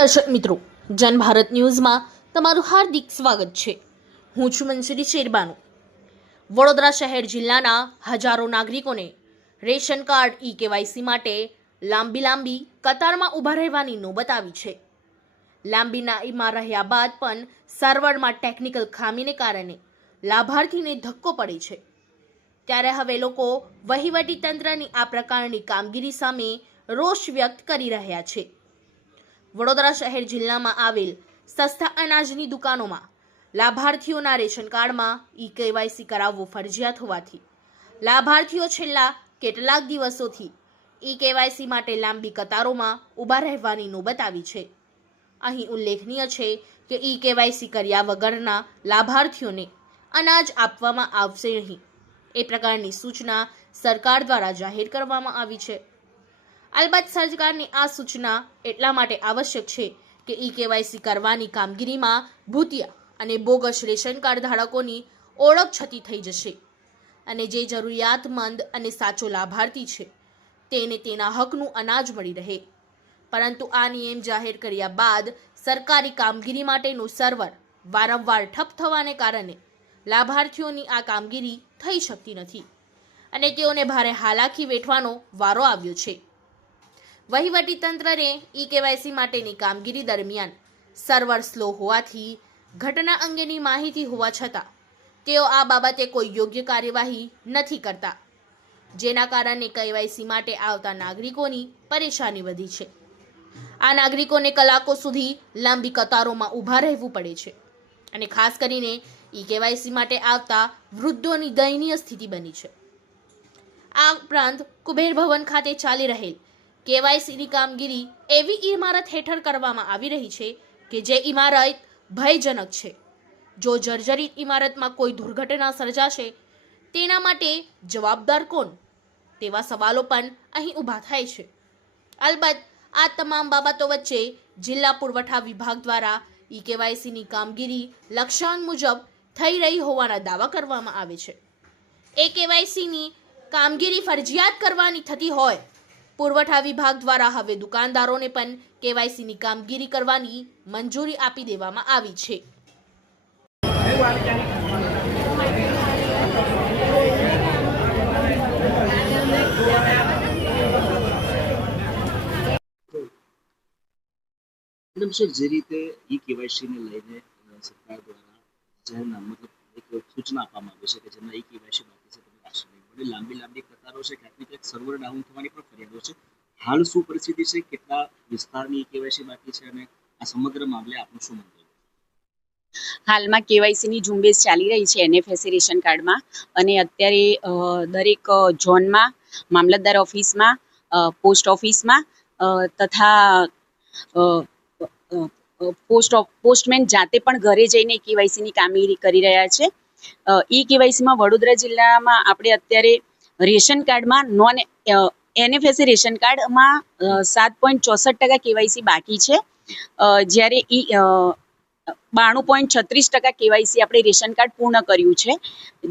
નમસ્કાર દર્શક મિત્રો, જન ભારત ન્યૂઝમાં તમારું હાર્દિક સ્વાગત છે। હું છું મંસૂરી શેરબાનુ। વડોદરા શહેર જિલ્લાના હજારો નાગરિકોને રેશન કાર્ડ ઈ-કેવાયસી માટે લાંબી કતારમાં ઊભા રહેવાની નોબત આવી છે। લાંબી લાઈનમાં રહ્યા બાદ પણ સર્વરમાં ટેકનિકલ ખામીને કારણે લાભાર્થીને ધક્કો પડે છે। ત્યારે હવે લોકો વહીવટી તંત્રની આ પ્રકારની કામગીરી સામે રોષ વ્યક્ત કરી રહ્યા છે। વડોદરા શહેર જિલ્લામાં આવેલ સસ્તા અનાજની દુકાનોમાં લાભાર્થીઓના રેશન કાર્ડમાં ઈ-કેવાયસી કરાવવું ફરજિયાત હોવાથી લાભાર્થીઓ છેલ્લા કેટલાક દિવસોથી ઈ-કેવાયસી માટે લાંબી કતારોમાં ઊભા રહેવાની નોબત આવી છે। અહીં ઉલ્લેખનીય છે કે ઈ-કેવાયસી કર્યા વગરના લાભાર્થીઓને અનાજ આપવામાં આવશે નહીં, એ પ્રકારની સૂચના સરકાર દ્વારા જાહેર કરવામાં આવી છે। અલબત્ત સરકારની આ સૂચના એટલા માટે આવશ્યક છે કે ઈ-કેવાયસી કરવાની કામગીરીમાં ભૂતિયા અને બોગસ રેશન કાર્ડ ધારકોની ઓળખ છતી થઈ જશે અને જે જરૂરિયાતમંદ અને સાચો લાભાર્થી છે તેને તેના હકનું અનાજ મળી રહે। પરંતુ આ નિયમ જાહેર કર્યા બાદ સરકારી કામગીરી માટેનું સર્વર વારંવાર ઠપ થવાને કારણે લાભાર્થીઓની આ કામગીરી થઈ શકતી નથી અને તેઓને ભારે હાલાકી વેઠવાનો વારો આવ્યો છે। વહીવટી તંત્રને ઈ-કેવાયસી માટેની કામગીરી દરમિયાન સર્વર સ્લો હોવાથી ઘટના અંગેની માહિતી હોવા છતાં તેઓ આ બાબતે કોઈ યોગ્ય કાર્યવાહી નથી કરતા, જેના કારણે કેવાયસી માટે આવતા નાગરિકોની પરેશાની વધી છે। આ નાગરિકોને કલાકો સુધી લાંબી કતારોમાં ઊભા રહેવું પડે છે અને ખાસ કરીને ઈ-કેવાયસી માટે આવતા વૃદ્ધોની દયનીય સ્થિતિ બની છે। આ ઉપરાંત કુબેર ભવન ખાતે ચાલી રહેલ કેવાયસીની કામગીરી એવી ઇમારત હેઠળ કરવામાં આવી રહી છે કે જે ઇમારત ભયજનક છે। જો જર્જરિત ઇમારતમાં કોઈ દુર્ઘટના સર્જાશે તેના માટે જવાબદાર કોણ, તેવા સવાલો પણ અહીં ઊભા થાય છે। અલબત્ત આ તમામ બાબતો વચ્ચે જિલ્લા પુરવઠા વિભાગ દ્વારા ઈ-કેવાયસીની કામગીરી લક્ષ્યાંક મુજબ થઈ રહી હોવાના દાવા કરવામાં આવે છે। ઈ-કેવાયસીની કામગીરી ફરજિયાત કરવાની થતી હોય પુરવઠા વિભાગ દ્વારા હવે દુકાનદારોને પણ કેવાયસીની કામગીરી કરવાની મંજૂરી આપી દેવામાં આવી છે। જે રીતે ઈ-કેવાયસી ને લઈને સરકાર દ્વારા જાહેરનામું મતલબ એક સૂચના આપવામાં આવી છે કે જેમાં ઈ-કેવાયસી બાકી છે તમે રાશન નહીં મળે, લાંબી કતારો છે, ક્યાંક સર્વર ડાઉન થવાની પણ ફરિયાદો છે। હાલ શું પરિસ્થિતિ છે, કેટલા વિસ્તારની ઈ-કેવાયસી બાકી છે અને આ સમગ્ર મામલે આપનું શું મંતવ્ય? હાલમાં કેવાયસીની ઝુંબેશ ચાલી રહી છે એનએફએસસી રેશન કાર્ડમાં અને અત્યારે દરેક ઝોનમાં, મામલતદાર ઓફિસમાં, પોસ્ટ ઓફિસમાં તથા પોસ્ટમેન જાતે પણ ઘરે જઈને કેવાયસીની કામગીરી કરી રહ્યા છે। ઈ-કેવાયસીમાં વડોદરા જિલ્લામાં આપણે અત્યારે રેશન કાર્ડમાં એનએફએસસી રેશન કાર્ડમાં 7.64% કેવાયસી બાકી છે, જ્યારે 92.36% કેવાયસી આપણે રેશન કાર્ડ પૂર્ણ કર્યું છે।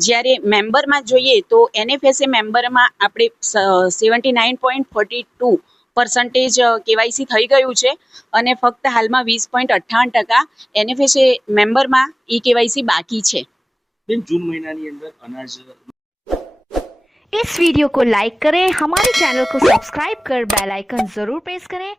જ્યારે મેમ્બરમાં જોઈએ તો એનએફએસએ મેમ્બરમાં આપણે 79.42% કેવાયસી થઈ ગયું છે અને ફક્ત હાલમાં 20.58% એનએફએસએ મેમ્બરમાં ઈ-કેવાયસી બાકી છે। जून महीना ની અંદર अनाज इस वीडियो को लाइक करें, हमारे चैनल को सब्सक्राइब कर बेल आइकन जरूर प्रेस करें